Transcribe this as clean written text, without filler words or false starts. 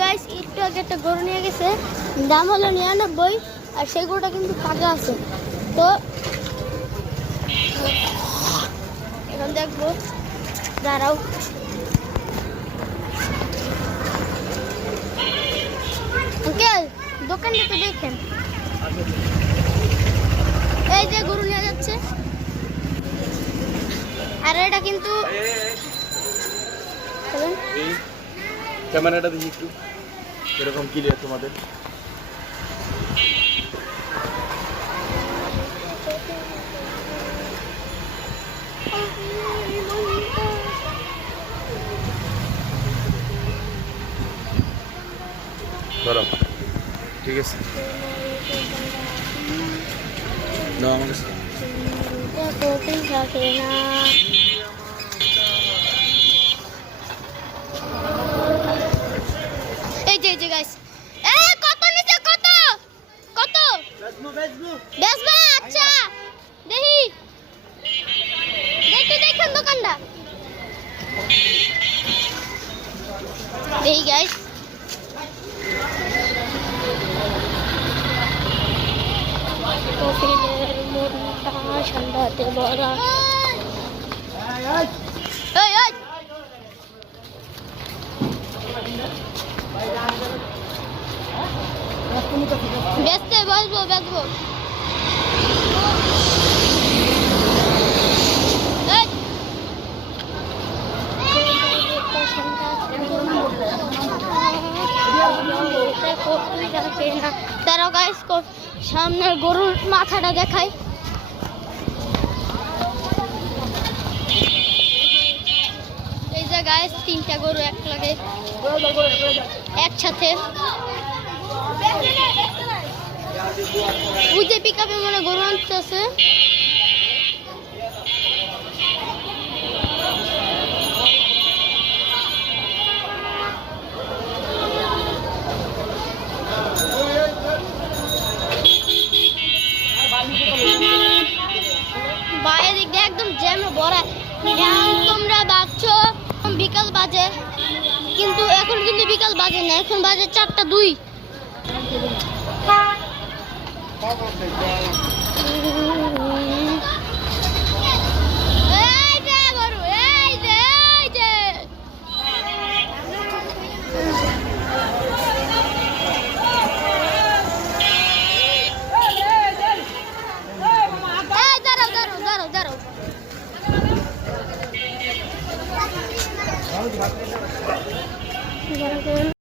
Guys একটু আগে একটা গরু নিয়ে গেছে, দাম হলো 99 আর সেই গরুটা কিন্তু পাগলা আছে। তো এখন দেখবো, দাঁড়াও। আঙ্কেল দোকানটা তো দেখেন, এই যে গরু নিয়ে যাচ্ছে। আর এটা কিন্তু ক্যামেরাটা দেখি একটু এরকম ক্লিয়ার তোমাদের। ধরো ঠিক আছে, দাও আমার কাছে। এই যে গাইস, কত নিচে, কত কত বেচবা? আচ্ছা দেখি, দেখেন দোকানটা দেখি গাইস। কপিলের মনটা সন্ধ্যাতে ভরা। বেচতে বসবো, বেচবো। তারাও গাইস সামনের গরুর মাথাটা দেখায়। এই যে গাইস 3টা গরু এক লাগে একসাথে। ওই যে পিকআপে মনে গরু আনতেছে। বাইরে দিক দিয়ে একদম জ্যাম ভরা। তোমরা ভাবছো বিকাল বাজে, কিন্তু এখন কিন্তু বিকাল বাজে না, এখন বাজে 4টা 2।